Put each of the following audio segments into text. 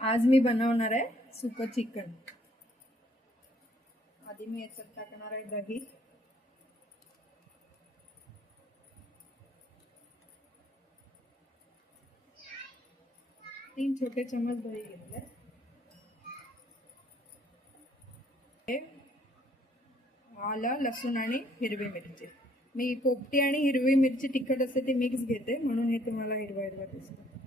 आज मी बनवणार आहे सुकं चिकन. आधी मी याच्यात टाकणार आहे दही. तीन छोटे चम्मच दही घेतले आलं लसूण आणि हिरवी मिरची. मी पोपटी आणि हिरवी मिरची तिखट असते ती मिक्स घेते म्हणून हे तुम्हाला हिरवा हिरवा दिसतं.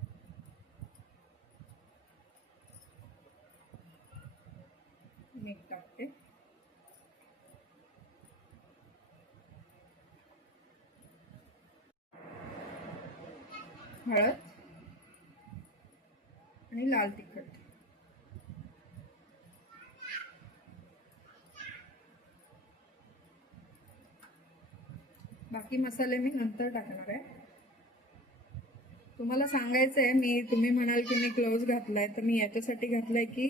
ओके. हळद आणि लाल तिखट. बाकी मसाले मी नंतर टाकणार आहे. तुम्हाला सांगायचं आहे मी तुम्ही म्हणाल की मी ग्लोव्ज घातलाय तर मी याच्यासाठी घातलाय की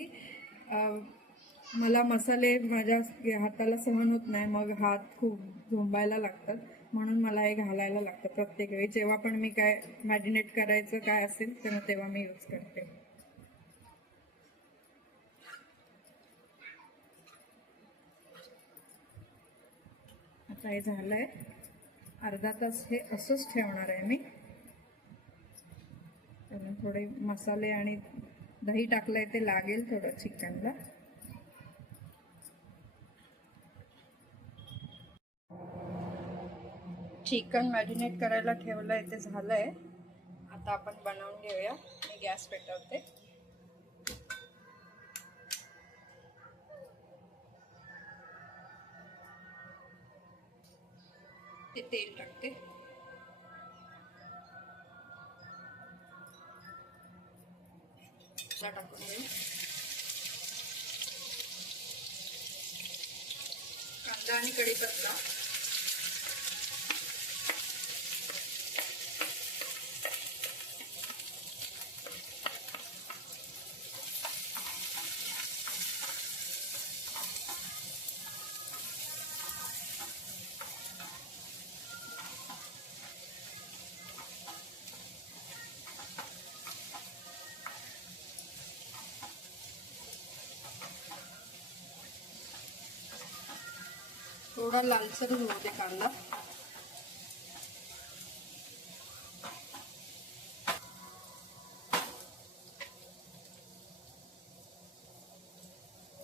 मला मसाले माझ्या हाताला सहन होत नाही मग हात खूप झोंबायला लागतात. म्हणून मला हे घालायला लागतं प्रत्येक वेळी. जेव्हा पण मी काय मॅरिनेट करायचं काय असेल तेव्हा तेव्हा मी यूज करते. आता हे झालंय. अर्धा तास हे असंच ठेवणार आहे मी. थोडे मसाले आणि दही टाकलंय ते लागेल थोडं चिकनला. चिकन मॅरिनेट करायला ठेवलं आहे ते झालंय. आता आपण बनवून घेऊया. मी गॅस पेटवते. ते तेल टाकते. टाकून घेऊ. कांदा आणि कढीपत्ता. थोडा लालसर होऊ दे कांदा.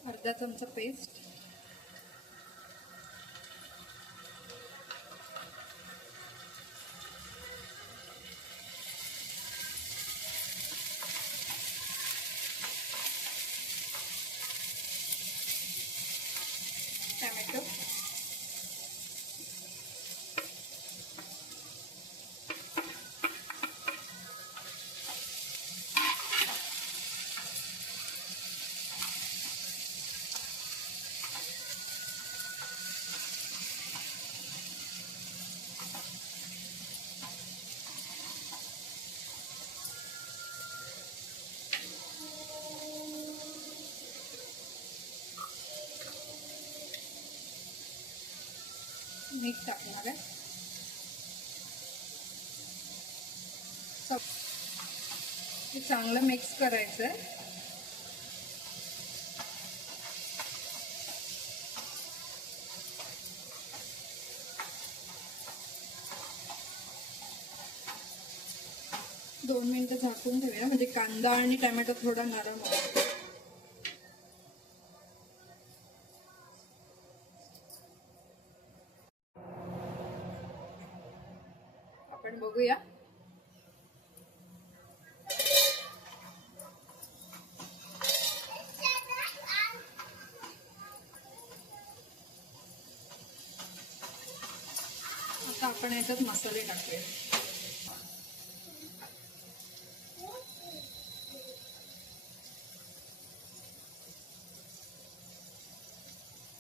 अर्धा चमचा पेस्ट टॅमॅटो मीठ टाकणार आहे हे चांगलं मिक्स करायचं आहे. दोन मिनिटं झाकून ठेवूया. म्हणजे कांदा आणि टोमॅटो थोडा नरम होतो आपण बघूया. आता आपण याच्यात मसाले टाकूया.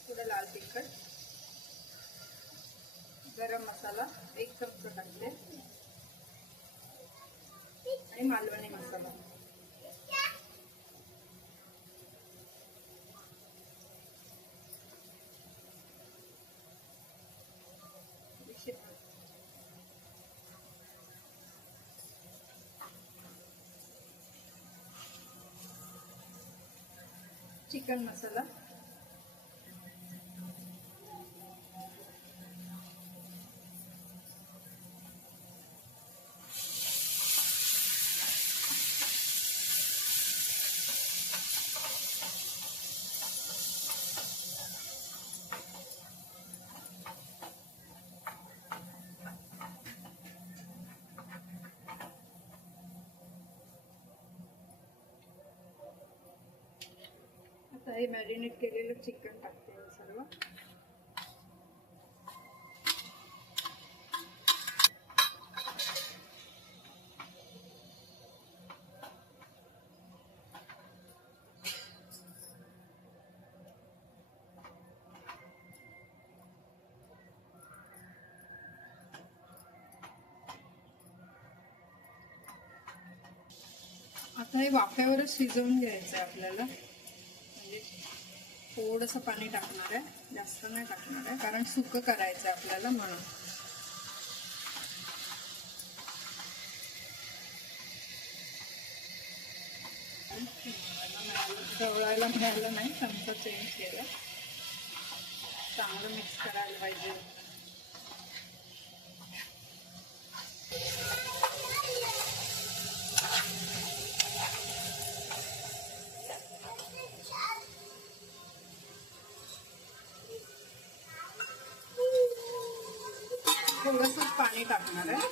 थोडं लाल तिखट गरम मसाला एक चमचा टाकले आणि मालवणी मसाला चिकन मसाला. हे मॅरिनेट केलेलं चिकन टाकते सर्व. आता हे वाफ्यावरच शिजवून घ्यायचं आहे आपल्याला. म्हणजे थोडंसं पाणी टाकणार आहे. जास्त नाही टाकणार आहे. कारण सुकं करायचं आहे आपल्याला म्हणून. ढवळायला मिळालं नाही. चमचा चेंज केला. चांगलं मिक्स करायला पाहिजे. थोडंसं पाणी टाकणार आहे.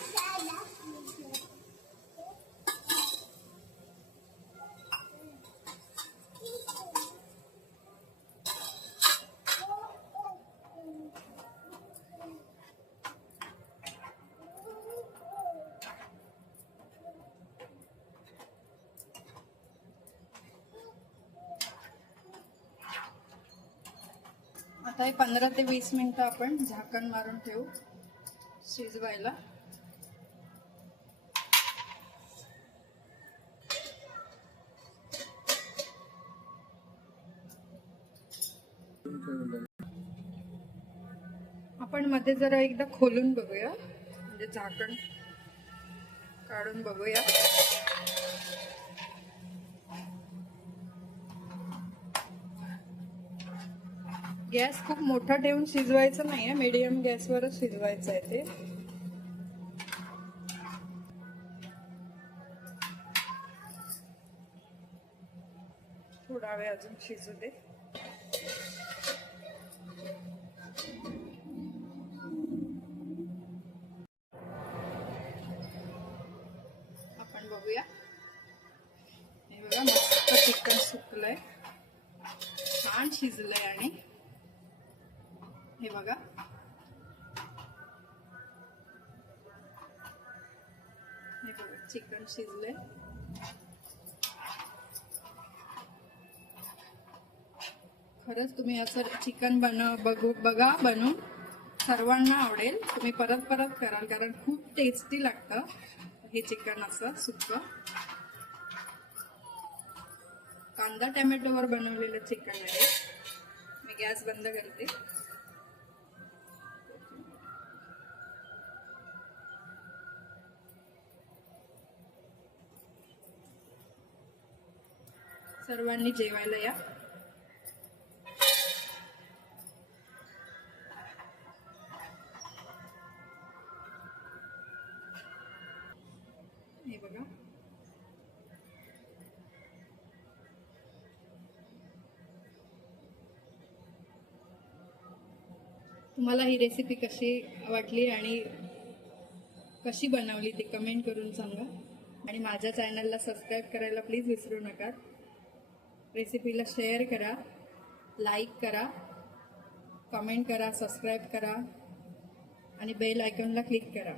आता हे पंधरा ते वीस मिनिटं आपण झाकण मारून ठेवू. शिजवायला. आपण मध्ये जरा एकदा खोलून बघूया. म्हणजे झाकण काढून बघूया. गॅस खूप मोठा ठेवून शिजवायचं नाही आहे मीडियम गॅसवरच शिजवायचं आहे ते. थोडा वेळ अजून शिजू दे. आपण बघूया. हे बघा मस्त चिकन सुकलंय. छान शिजलंय आणि हे बघा. हे बघा चिकन शिजले खरंच तुम्ही असं चिकन बनव बघू बघा बनवून सर्वांना आवडेल. तुम्ही परत परत कराल कारण खूप टेस्टी लागतं हे चिकन असं सुक कांदा टॅमॅटोवर बनवलेलं चिकन आहे. मी गॅस बंद करते. सर्वांनी जेवायला या. हे बघा. तुम्हाला ही रेसिपी कशी वाटली आणि कशी बनवली ते कमेंट करून सांगा. आणि माझ्या चॅनलला सबस्क्राईब करायला प्लीज विसरू नका. रेसिपीला शेअर करा लाईक करा कमेंट करा सबस्क्राईब करा आणि बेल आयकॉनला क्लिक करा.